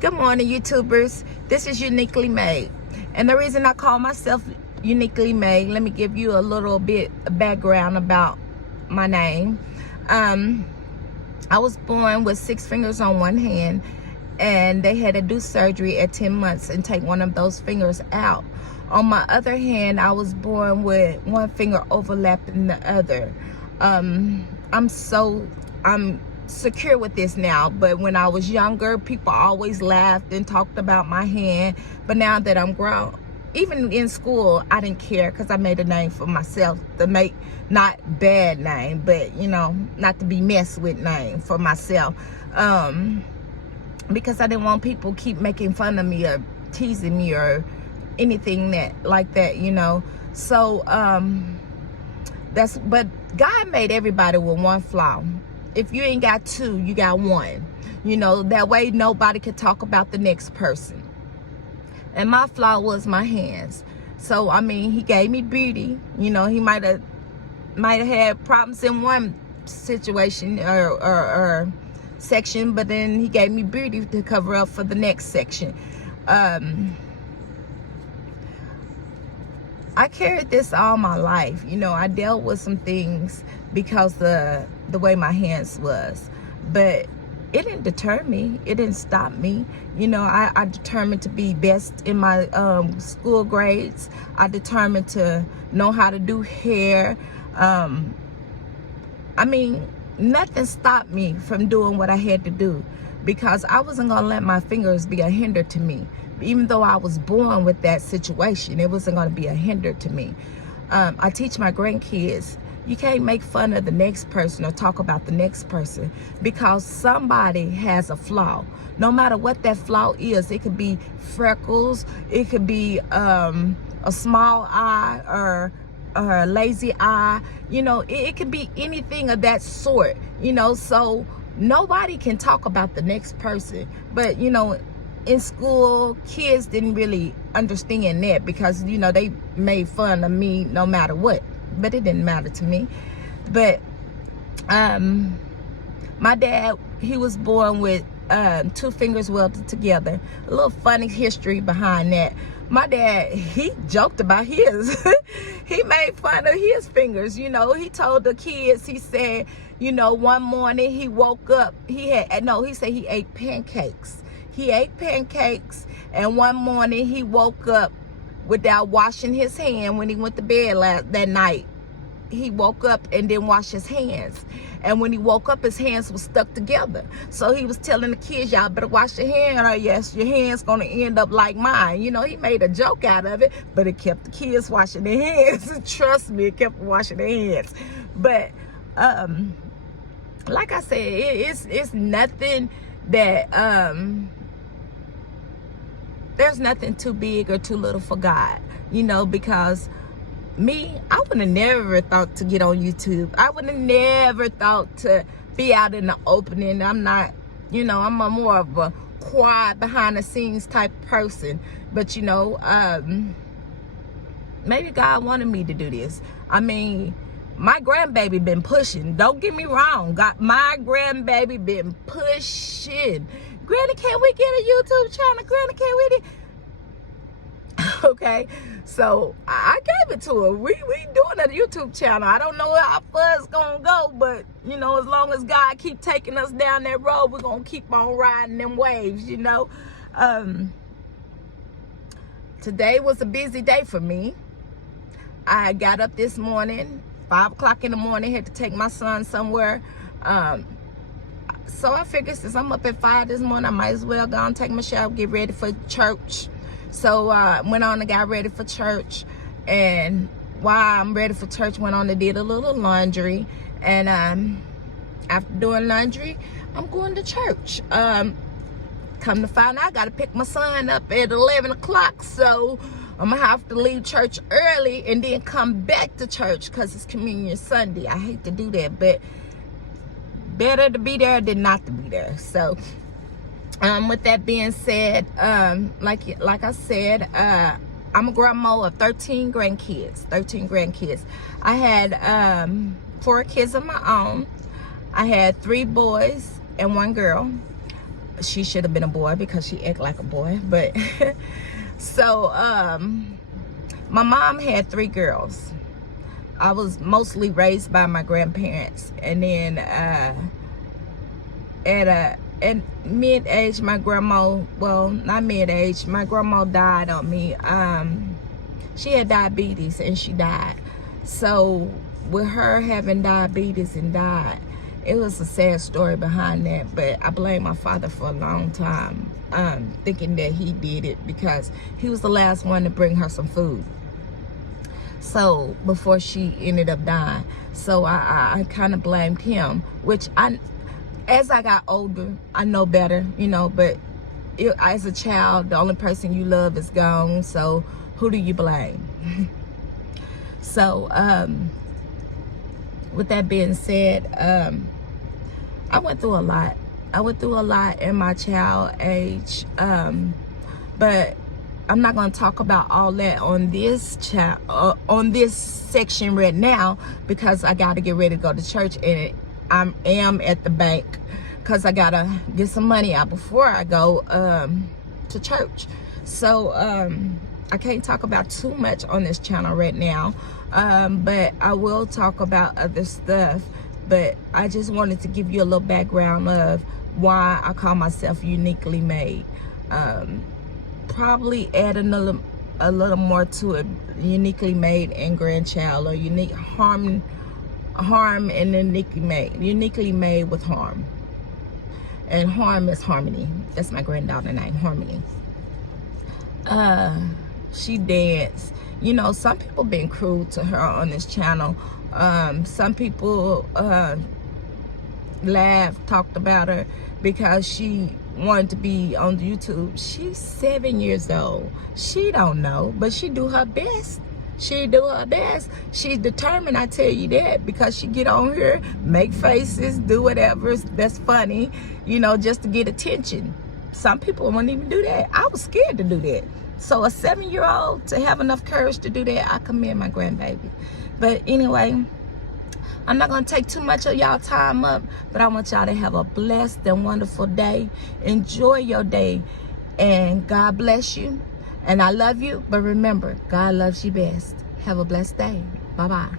Good morning, YouTubers. This is Uniquely Made. And the reason I call myself Uniquely Made, let me give you a little bit of background about my name. I was born with 6 fingers on one hand, and they had to do surgery at 10 months and take one of those fingers out. On my other hand, I was born with one finger overlapping the other. I'm secure with this now, but when I was younger, people always laughed and talked about my hand. But now that I'm grown, even in school, I didn't care because I made a name for myself, to make not bad name, but not to be messed with name for myself, because I didn't want people keep making fun of me or teasing me or anything like that. So but God made everybody with one flaw. If you ain't got 2, you got 1. That way nobody could talk about the next person. And my flaw was my hands. So he gave me beauty. He might have had problems in one situation or section, but then he gave me beauty to cover up for the next section. I carried this all my life. I dealt with some things because the way my hands was, but it didn't deter me. It didn't stop me. I determined to be best in my school grades. I determined to know how to do hair. Nothing stopped me from doing what I had to do, because I wasn't gonna let my fingers be a hinder to me. Even though I was born with that situation, it wasn't going to be a hinder to me. I teach my grandkids, you can't make fun of the next person or talk about the next person, because somebody has a flaw. No matter what that flaw is, it could be freckles, it could be a small eye or a lazy eye. It could be anything of that sort. So nobody can talk about the next person. But in school, kids didn't really understand that, because they made fun of me no matter what, but it didn't matter to me. But my dad, he was born with 2 fingers welded together. A little funny history behind that. My dad, he joked about his. He made fun of his fingers. He told the kids, he said, one morning he woke up, he said he ate pancakes. He ate pancakes, and one morning he woke up without washing his hand when he went to bed that night. He woke up and didn't wash his hands. And when he woke up, his hands were stuck together. So he was telling the kids, y'all better wash your hand, or yes, your hand's going to end up like mine. He made a joke out of it, but it kept the kids washing their hands. Trust me, it kept them washing their hands. But like I said, it's nothing that... there's nothing too big or too little for God, because me, I would have never thought to get on YouTube. I would have never thought to be out in the opening. I'm not, I'm a more of a quiet, behind the scenes type person. But, maybe God wanted me to do this. My grandbaby been pushing. Don't get me wrong. My grandbaby been pushing. Granny, can we get a YouTube channel? Granny, can we do? Okay, so I gave it to her. We doing a YouTube channel. I don't know how far it's gonna go, but as long as God keep taking us down that road, we're gonna keep on riding them waves. Today was a busy day for me. I got up this morning, 5 o'clock in the morning, had to take my son somewhere. So I figured, since I'm up at 5 this morning, I might as well go and take my shower, get ready for church. So I went on and got ready for church. And while I'm ready for church, went on and did a little laundry. And after doing laundry, I'm going to church. Come to find out, I got to pick my son up at 11 o'clock. So I'm going to have to leave church early and then come back to church, because it's Communion Sunday. I hate to do that, but better to be there than not to be there. So with that being said, like I said, I'm a grandma of 13 grandkids. I had 4 kids of my own. I had 3 boys and 1 girl. she should have been a boy because she act like a boy. But so my mom had 3 girls. I was mostly raised by my grandparents, and then at mid-age, my grandma, well, not mid-age, my grandma died on me. She had diabetes and she died. So with her having diabetes and died, it was a sad story behind that. But I blame my father for a long time, thinking that he did it because he was the last one to bring her some food. So before she ended up dying, so I kind of blamed him, which as I got older, I know better, you know, but as a child, the only person you love is gone, so who do you blame? So with that being said, I went through a lot. I went through a lot in my child age, but I'm not going to talk about all that on this on this section right now, because I got to get ready to go to church, and I am at the bank because I got to get some money out before I go to church. So I can't talk about too much on this channel right now, but I will talk about other stuff. But I just wanted to give you a little background of why I call myself uniquely made. Probably add a little more to it. Uniquely made and grandchild, or unique harm and uniquely made with harm. And harm is Harmony. That's my granddaughter name, Harmony. She danced. You know, some people been cruel to her on this channel. Some people talked about her because she wanted to be on YouTube. She's 7 years old. She don't know, but she do her best. She do her best. She's determined, I tell you that, because she get on here, make faces, do whatever that's funny, you know, just to get attention. Some people won't even do that. I was scared to do that. So a 7-year-old to have enough courage to do that, I commend my grandbaby. But anyway, I'm not going to take too much of y'all time up, but I want y'all to have a blessed and wonderful day. Enjoy your day, and God bless you. And I love you, but remember, God loves you best. Have a blessed day. Bye-bye.